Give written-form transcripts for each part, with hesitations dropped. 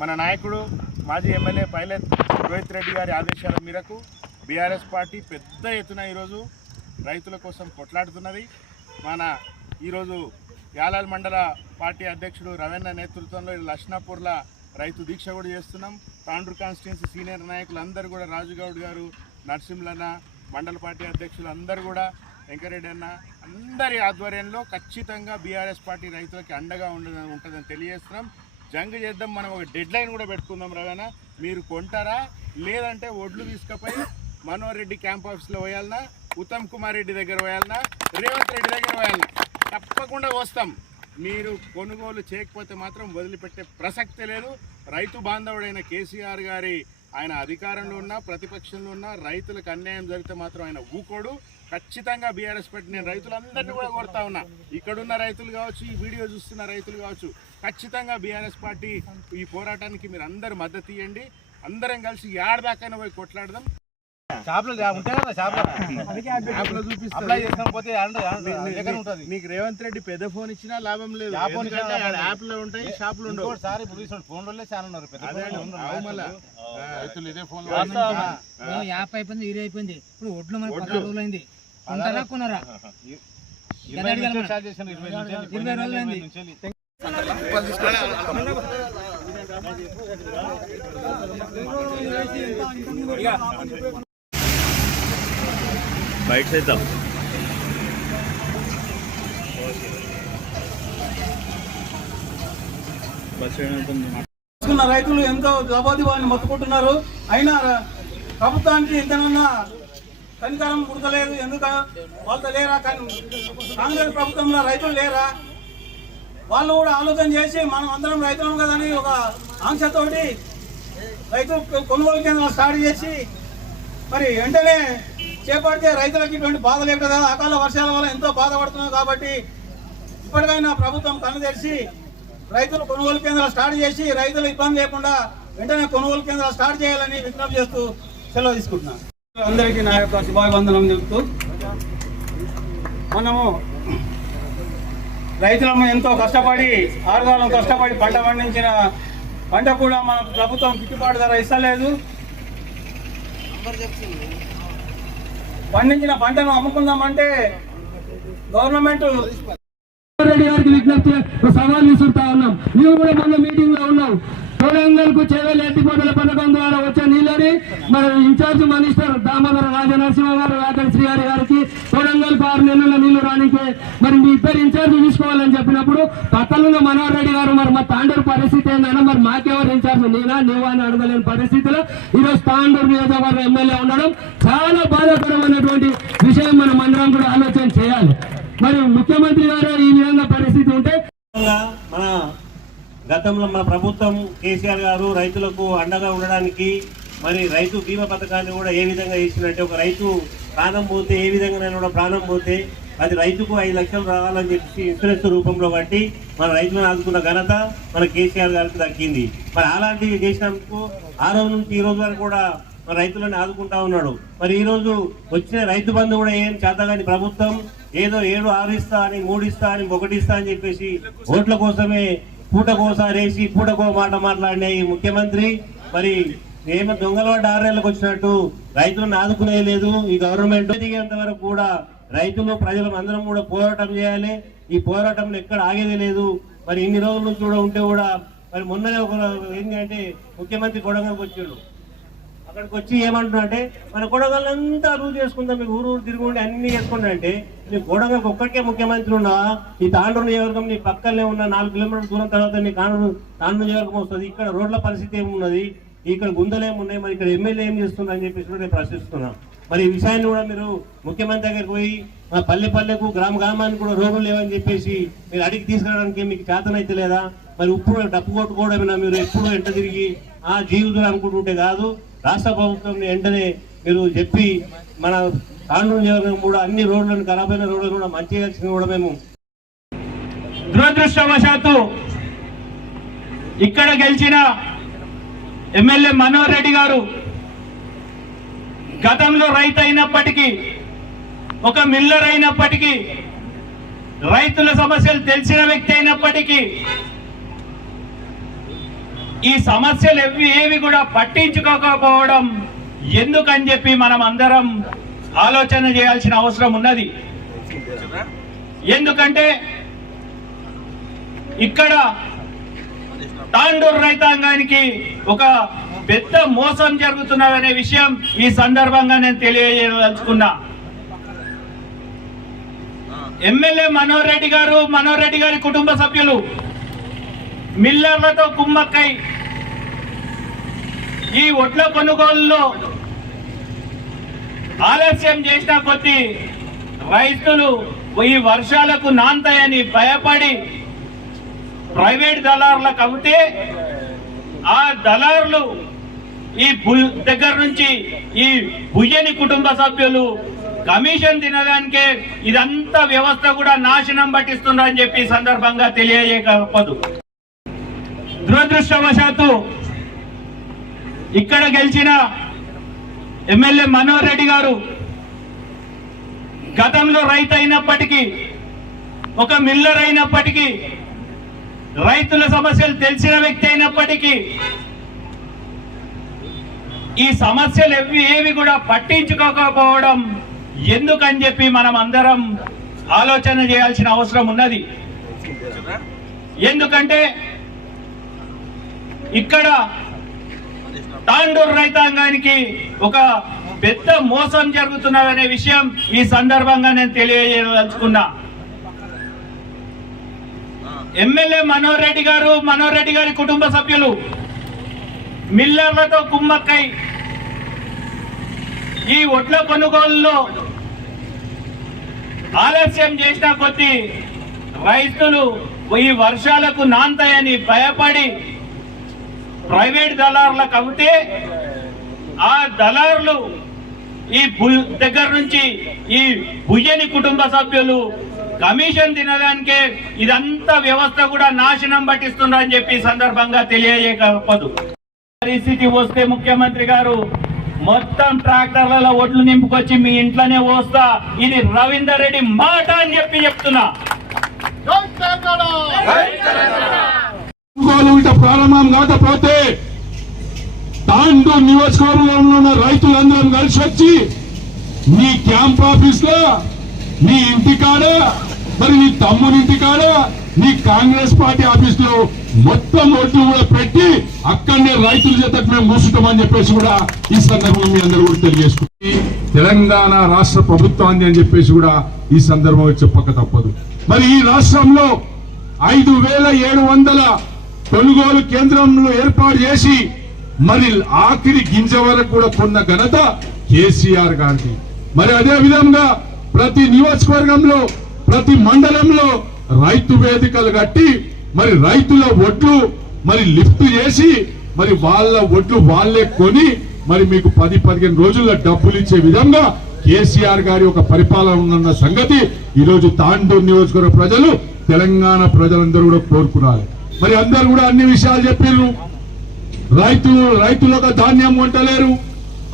మన నాయకుడు మాజీ ఎమ్మెల్యే పైలట్ రోహిత్ రెడ్డి గారి ఆదేశాల మేరకు బీఆర్ఎస్ పార్టీ పెద్ద ఎత్తున ఈరోజు రైతుల కోసం కొట్లాడుతున్నది. మన ఈరోజు యాలాల్ మండల పార్టీ అధ్యక్షుడు రవీణ నేతృత్వంలో లక్ష్నాపూర్లో రైతు దీక్ష కూడా చేస్తున్నాం. తాండూరు కాన్స్టిట్యున్సీ సీనియర్ నాయకులు అందరూ కూడా రాజుగౌడ్ గారు, నరసింహలన్న, మండల పార్టీ అధ్యక్షులు అందరూ కూడా, వెంకరెడ్డి అన్న, అందరి ఆధ్వర్యంలో ఖచ్చితంగా బీఆర్ఎస్ పార్టీ రైతులకి అండగా ఉంటుందని తెలియజేస్తున్నాం. జంగ్ చేద్దాం. మనం ఒక డెడ్ లైన్ కూడా పెట్టుకుందాం. రవీణ, మీరు కొంటారా లేదంటే ఒడ్లు తీసుకుపోయి మనోహర్ రెడ్డి క్యాంప్ ఆఫీస్లో పోయాలన్నా, ఉత్తమ్ కుమార్ రెడ్డి దగ్గర పోయాలన్నా, రేవంత్ రెడ్డి దగ్గర పోయాలన్నా తప్పకుండా వస్తాం. మీరు కొనుగోలు చేయకపోతే మాత్రం వదిలిపెట్టే ప్రసక్తే లేదు. రైతు బాంధవుడైన కేసీఆర్ గారి ఆయన అధికారంలో ఉన్నా ప్రతిపక్షంలో ఉన్నా రైతులకు అన్యాయం జరిగితే మాత్రం ఆయన ఊకోడు. ఖచ్చితంగా బీఆర్ఎస్ పార్టీ నేను రైతులందరినీ కూడా కోరుతా ఉన్నా, ఇక్కడున్న రైతులు కావచ్చు, ఈ వీడియో చూస్తున్న రైతులు కావచ్చు, ఖచ్చితంగా బీఆర్ఎస్ పార్టీ ఈ పోరాటానికి మీరు అందరూ మద్దతు ఇవ్వండి. అందరం కలిసి ఏడదాకైనా పోయి కొట్లాడదాం. నీకు రేవంత్ రెడ్డి పెద్ద ఫోన్ ఇచ్చినా లాభం లేదు. యాప్ లో ఉంటాయి, షాపులు ఉండవు. యాప్ అయిపోయింది, ఇది అయిపోయింది. ఇప్పుడు ఒడ్లు మనకు 10 రోజులైంది. కొంటారా కొనరా? 20 రోజులైంది. బయట చేద్దాం. రైతులు ఎంతో జవాబుదారీని మొత్తుకుంటున్నారు. అయినా ప్రభుత్వానికి ఇంతనన్నా కనికరం పుడతలేదు. ఎందుకు వాళ్ళతో లేరా? కాంగ్రెస్ ప్రభుత్వంలో రైతులు లేరా? వాళ్ళు కూడా ఆలోచన చేసి మనం అందరం రైతులం కదని ఒక ఆంక్షతోటి రైతు కొనుగోలు కేంద్రాలు స్టార్ట్ చేసి మరి వెంటనే చేపడితే రైతులకు ఇటువంటి బాధ లేదు కదా. అకాల వర్షాల వల్ల ఎంతో బాధపడుతున్నాం. కాబట్టి ఇప్పటికైనా ప్రభుత్వం కన్ను తెరిచి రైతులు కొనుగోలు కేంద్రాలు స్టార్ట్ చేసి రైతులు ఇబ్బంది లేకుండా వెంటనే కొనుగోలు కేంద్రాలు స్టార్ట్ చేయాలని విజ్ఞప్తి చేస్తూ సెలవు తీసుకుంటున్నాను. అందరికీ నా యొక్క శుభాభివందనం చెబుతూ, మనము రైతులము ఎంతో కష్టపడి ఆరుగాలం కష్టపడి పంట పండించిన పంట కూడా మన ప్రభుత్వం గిట్టుబాటు ధర ఇస్తలేదు. పండించిన పంటను అమ్ముకుందామంటే గవర్నమెంట్ రెడ్డి గారికి విజ్ఞప్తి సవాల్ విసురుతా ఉన్నాం. మేము కూడా మొన్న మీటింగ్ లో ఉన్నాం. కొడంగల్కు చెవెల్ ఎత్తిపోతల పథకం ద్వారా వచ్చే నీళ్ళని మన ఇన్ఛార్జ్ మినిస్టర్ దామోదర రాజనరసింహ గారు, వేటల్ శ్రీహరి గారికి కొడంగల్ 6 నెలల నీళ్లు రానికే మరి మీ ఇద్దరు ఇన్ఛార్జ్ తీసుకోవాలని చెప్పినప్పుడు పక్కన మనోహర్ రెడ్డి గారు మరి మా తాండూరు పరిస్థితి ఏంటన్నా మరి మాకెవరు ఇన్ఛార్జ్ నేనా నువ్వు అని అడగలేని పరిస్థితిలో ఈరోజు తాండూరు నియోజకవర్గ ఎమ్మెల్యే ఉండడం చాలా బాధాకరమైనటువంటి విషయం. మనం అందరం కూడా ఆలోచన చేయాలి. మరి ముఖ్యమంత్రి గారు ఈ విధంగా పరిస్థితి ఉంటే మన గతంలో మన ప్రభుత్వం కేసీఆర్ గారు రైతులకు అండగా ఉండడానికి మరి రైతు బీమా పథకాన్ని కూడా ఏ విధంగా ఇచ్చినట్టే ఒక రైతు ప్రాణం పోతే ఏ విధంగా కూడా ప్రాణం పోతే అది రైతుకు 5 లక్షలు రావాలని చెప్పి ఇన్సూరెన్స్ రూపంలో బట్టి మన రైతులను ఆదుకున్న ఘనత మన కేసీఆర్ గారికి దక్కింది. మరి అలాంటివి చేసినందుకు ఆ రోజు నుంచి ఈ రోజు వరకు కూడా మన రైతులను ఆదుకుంటా ఉన్నాడు. మరి ఈ రోజు వచ్చిన రైతు బంధు కూడా ఏం చేతగాని ప్రభుత్వం ఏదో 7, 6 ఇస్తా అని 3 ఇస్తా అని 1 ఇస్తా అని చెప్పేసి ఓట్ల కోసమే పూటకోసారి వేసి పూటకో మాట మాట్లాడిన ఈ ముఖ్యమంత్రి మరి ఏమో దొంగల వాడు 6 నెలలకు వచ్చినట్టు రైతులను ఆదుకునే లేదు. ఈ గవర్నమెంట్ దిగేంత వరకు కూడా రైతులు ప్రజలు అందరం కూడా పోరాటం చేయాలి. ఈ పోరాటంలో ఎక్కడ ఆగేది లేదు. మరి ఇన్ని రోజుల నుంచి కూడా ఉంటే కూడా మరి మొన్ననే ఒక ఏంటంటే ముఖ్యమంత్రి కొడంగల్కి వచ్చాడు. అక్కడికి వచ్చి ఏమంటున్నారంటే మన కొడంగల్ అంతా అరువు చేసుకుందాం, మీకు ఊరు తిరుగుండి అన్ని చేసుకుంటా అంటే నీ కొడంగల్కి ఒక్కడికే ముఖ్యమంత్రి ఉన్నా ఈ తాండూరు నియోజకవర్గం నీ పక్కనే ఉన్న 4 కిలోమీటర్ల దూరం తర్వాత నీ తాండూరు నియోజకవర్గం వస్తుంది. ఇక్కడ రోడ్ల పరిస్థితి ఏమున్నది, ఇక్కడ గుంతలు ఏమున్నాయి, మరి ఇక్కడ ఎమ్మెల్యే ఏం చేస్తుంది అని చెప్పేసి నేను ప్రశ్నిస్తున్నాను. మరి ఈ విషయాన్ని కూడా మీరు ముఖ్యమంత్రి దగ్గరికి పోయి పల్లె పల్లెకు గ్రామానికి కూడా రోడ్లు లేవని చెప్పేసి మీరు అడిగి తీసుకురావడానికి మీకు చేతనైతే లేదా? మరి ఇప్పుడు డప్పు కొట్టుకోవడమైనా మీరు ఎప్పుడు ఎంట తిరిగి ఆ జీవితం అనుకుంటుంటే కాదు. రాష్ట్ర ప్రభుత్వం వెంటనే మీరు చెప్పి మన తాండూరు నియోజకవర్గం కూడా అన్ని రోడ్లను ఖరాబైన రోడ్లను కూడా మంచిగా కూడా మేము దురదృష్టవశాత్తు ఇక్కడ గెలిచిన ఎమ్మెల్యే మనోహర్ రెడ్డి గారు గతంలో రైతు అయినప్పటికీ ఒక మిల్లర్ అయినప్పటికీ రైతుల సమస్యలు తెలిసిన వ్యక్తి అయినప్పటికీ ఈ సమస్యలు ఏవి కూడా పట్టించుకోకపోవడం ఎందుకని చెప్పి మనం అందరం ఆలోచన చేయాల్సిన అవసరం ఉన్నది. ఎందుకంటే ఇక్కడ తాండూరు రైతాంగానికి ఒక పెద్ద మోసం జరుగుతున్నదనే విషయం ఈ సందర్భంగా నేను తెలియజేయదలుచుకున్నా. ఎమ్మెల్యే మనోహర్ రెడ్డి గారి కుటుంబ సభ్యులు మిల్లర్లతో కుమ్మక్కై ఈ ఒడ్ల కొనుగోలులో ఆలస్యం చేసిన కొద్దీ రైతులు ఈ వర్షాలకు నాంతాయని భయపడి ప్రైవేట్ దళారులకు అమ్మితే ఆ దళారులు ఈ దగ్గర నుంచి ఈ భుయ్యని కుటుంబ సభ్యులు కమిషన్ తినడానికే ఇదంతా వ్యవస్థ కూడా నాశనం పట్టిస్తుందని చెప్పి సందర్భంగా తెలియజేయకపోదు. దురదృష్టవశాత్తు ఇక్కడ గెలిచిన ఎమ్మెల్యే మనోహర్ రెడ్డి గారు గతంలో రైతు అయినప్పటికీ, ఒక మిల్లర్ అయినప్పటికీ, రైతుల సమస్యలు తెలిసిన వ్యక్తి అయినప్పటికీ ఈ సమస్యలు ఏవి కూడా పట్టించుకోకపోవడం ఎందుకని చెప్పి మనం అందరం ఆలోచన చేయాల్సిన అవసరం ఉన్నది. ఎందుకంటే ఇక్కడ తాండూరు రైతాంగానికి ఒక పెద్ద మోసం జరుగుతున్నదనే విషయం ఈ సందర్భంగా నేను తెలియజేయదలుచుకున్నా. ఎమ్మెల్యే మనోహర్ రెడ్డి గారి కుటుంబ సభ్యులు మిల్లర్లతో కుమ్మక్కై ఈ ఒడ్ల కొనుగోలులో ఆలస్యం చేసిన కొద్దీ రైతులు ఈ వర్షాలకు నాంతాయని భయపడి ప్రైవేట్ దళారులకు అమ్మితే ఆ దళారులు ఈ దగ్గర నుంచి ఈ భుయ్యని కుటుంబ సభ్యులు కమిషన్ తినడానికే ఇదంతా వ్యవస్థ కూడా నాశనం పట్టిస్తుందని చెప్పి సందర్భంగా తెలియజేయకపోదు. పరిస్థితి వస్తే ముఖ్యమంత్రి గారు మొత్తం ట్రాక్టర్లలో ఒడ్లు నింపుకొచ్చి మీ ఇంట్లోనే పోస్తా, ఇది రవీందర్ రెడ్డి మాట అని చెప్పి చెప్తున్నా. ప్రారంభం కాకపోతే తాండూరు నియోజకవర్గంలో ఉన్న రైతులందరం కలిసి వచ్చి నీ క్యాంప్ ఆఫీస్ లో, నీ ఇంటికాడ, మరి నీ తమ్ముని ఇంటికాడ, నీ కాంగ్రెస్ పార్టీ ఆఫీస్ లో మొత్తం ఓట్లు కూడా పెట్టి అక్కడనే రైతుల చేతకు మేము మూసుకుంటామని చెప్పేసి కూడా ఈ సందర్భంలో మీ అందరూ కూడా తెలియజేసుకుంది. తెలంగాణ రాష్ట్ర ప్రభుత్వాన్ని అని చెప్పేసి కూడా ఈ సందర్భంలో చెప్పక తప్పదు. మరి ఈ రాష్ట్రంలో 5,700 కొనుగోలు కేంద్రంలో ఏర్పాటు చేసి మరి ఆఖరి గింజ వరకు కూడా కొన్న ఘనత కేసీఆర్ గారిది. మరి అదే విధంగా ప్రతి నియోజకవర్గంలో, ప్రతి మండలంలో రైతు వేదికలు కట్టి మరి రైతుల ఒడ్లు మరి లిఫ్ట్ చేసి మరి వాళ్ళ ఒడ్లు వాళ్ళే కొని మరి మీకు 10-15 రోజుల్లో డబ్బులు ఇచ్చే విధంగా కేసీఆర్ గారి ఒక పరిపాలన ఉన్న సంగతి ఈరోజు తాండూరు నియోజకవర్గ ప్రజలు, తెలంగాణ ప్రజలందరూ కూడా కోరుకున్నారు. మరి అందరు కూడా అన్ని విషయాలు చెప్పారు. రైతులకు ధాన్యం కొంటలేరు,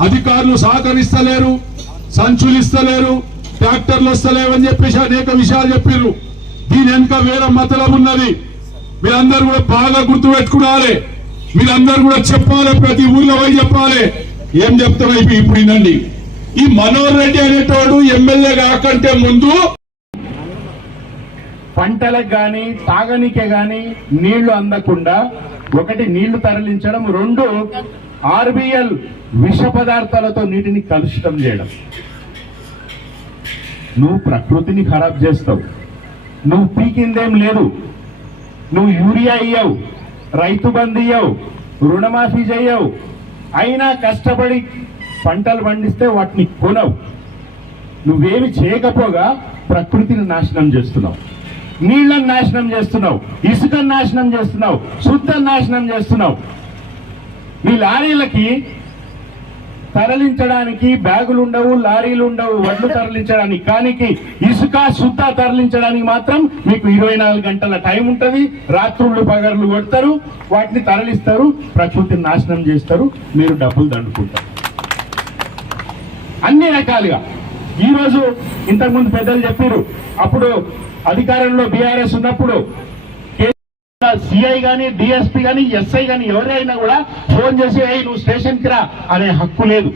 అధికారులు సహకరిస్తలేరు, సంచులు ఇస్తలేరు, ట్రాక్టర్లు వస్తలేవని చెప్పేసి అనేక విషయాలు చెప్పారు. దీని వెనుక వేరే మతలం ఉన్నది. మీరందరూ కూడా బాగా గుర్తుపెట్టుకోవాలి. మీరందరూ కూడా చెప్పాలి, ప్రతి ఊర్లో పోయి చెప్పాలి. ఏం చెప్తారో ఇప్పుడు వినండి. ఈ మనోహర్ రెడ్డి అనేటోడు ఎమ్మెల్యే కాకంటే ముందు పంటలకు గాని తాగనికే గాని నీళ్లు అందకుండా, ఒకటి నీళ్లు తరలించడం, 2 ఆర్బిఎల్ విష పదార్థాలతో నీటిని కలుషితం చేయడం. నువ్వు ప్రకృతిని ఖరాబ్ చేస్తావు. నువ్వు పీకిందేం లేదు. నువ్వు యూరియా ఇయ్యవు, రైతు బంధు ఇయ్యవు, రుణమాఫీ చెయ్యవు. అయినా కష్టపడి పంటలు పండిస్తే వాటిని కొనవు. నువ్వేమి చేయకపోగా ప్రకృతిని నాశనం చేస్తున్నావు, నీళ్లను నాశనం చేస్తున్నావు, ఇసుకను నాశనం చేస్తున్నావు, శుద్ధం నాశనం చేస్తున్నావు. నీ లారీలకి తరలించడానికి బ్యాగులు ఉండవు, లారీలు ఉండవు, వడ్లు తరలించడానికి. కానీ ఇసుక శుద్ధ తరలించడానికి మాత్రం మీకు 24 గంటల టైం ఉంటుంది. రాత్రుళ్ళు పగర్లు కొడతారు, వాటిని తరలిస్తారు, ప్రకృతిని నాశనం చేస్తారు, మీరు డబ్బులు దండుకుంటారు. అన్ని రకాలుగా ఈరోజు ఇంతకుముందు పెద్దలు చెప్పారు, అప్పుడు అధికారంలో బీఆర్ఎస్ ఉన్నప్పుడు సిఐ కానీ డిఎస్పీ కానీ ఎస్ఐ కానీ ఎవరైనా కూడా ఫోన్ చేసి "ఏయ్, నువ్వు స్టేషన్కి రా" అనే హక్కు లేదు.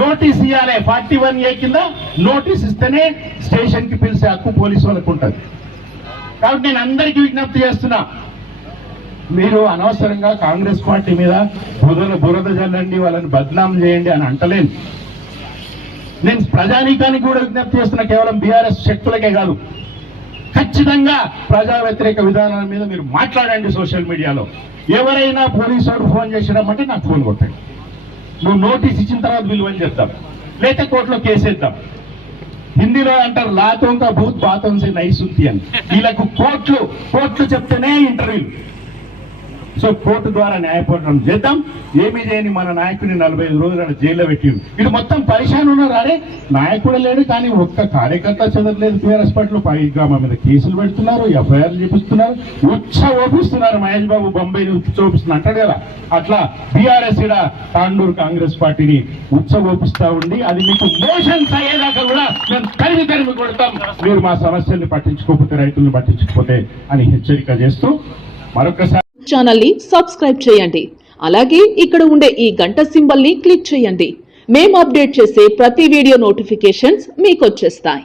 నోటీస్ ఇవ్వాలి. 41A కింద నోటీస్ ఇస్తేనే స్టేషన్కి పిలిచే హక్కు పోలీసు వాళ్ళకు ఉంటుంది. కాబట్టి నేను అందరికీ విజ్ఞప్తి చేస్తున్నా, మీరు అనవసరంగా కాంగ్రెస్ పార్టీ మీద బురద జల్లండి, వాళ్ళని బద్నాం చేయండి అని అంటలేను. నేను ప్రజానీకానికి కూడా విజ్ఞప్తి చేస్తున్నా, కేవలం బీఆర్ఎస్ శక్తులకే కాదు. ఖచ్చితంగా ప్రజా వ్యతిరేక విధానాల మీద మీరు మాట్లాడండి. సోషల్ మీడియాలో ఎవరైనా పోలీసు వాడు ఫోన్ చేసినామంటే నాకు ఫోన్ కొట్టండి. నువ్వు నోటీస్ ఇచ్చిన తర్వాత విలువని చెప్తాం, లేకపోతే కోర్టులో కేసేద్దాం. హిందీలో అంటారు లాతోంకా భూత్ బాతోంసే నైసుంతి అని. వీళ్ళకు కోర్టులు చెప్తేనే ఇంటర్వ్యూ. సో కోర్టు ద్వారా న్యాయపోరాటం చేద్దాం. ఏమీ చేయని మన నాయకుడిని 45 రోజులు జైల్లో పెట్టిండు. ఇది మొత్తం పరిశాన్ ఉన్నారు. అరే నాయకుడు లేడు, కానీ ఒక్క కార్యకర్త చదవలేదు టీఆర్ఎస్ పార్టీలో. పైగా మా మీద కేసులు పెడుతున్నారు, ఎఫ్ఐఆర్లు చూపిస్తున్నారు, ఓపిస్తున్నారు. మహేష్ బాబు బొంబాయి చూపిస్తున్నా అంటాడు కదా, అట్లా బీఆర్ఎస్ ఇక్కడ తాండూరు కాంగ్రెస్ పార్టీని ఓపిస్తా ఉండి అది మీకు మోషన్స్ అయ్యేదాకా కూడా మేము తరిమి కొడతాం, మీరు మా సమస్యల్ని పట్టించుకోకపోతే, రైతుల్ని పట్టించుకోకపోతే అని హెచ్చరిక చేస్తూ మరొకసారి ఛానల్ ని సబ్స్క్రైబ్ చేయండి. అలాగే ఇక్కడ ఉండే ఈ గంట సింబల్ ని క్లిక్ చేయండి. మేము అప్డేట్ చేసే ప్రతి వీడియో నోటిఫికేషన్స్ మీకు వచ్చేస్తాయి.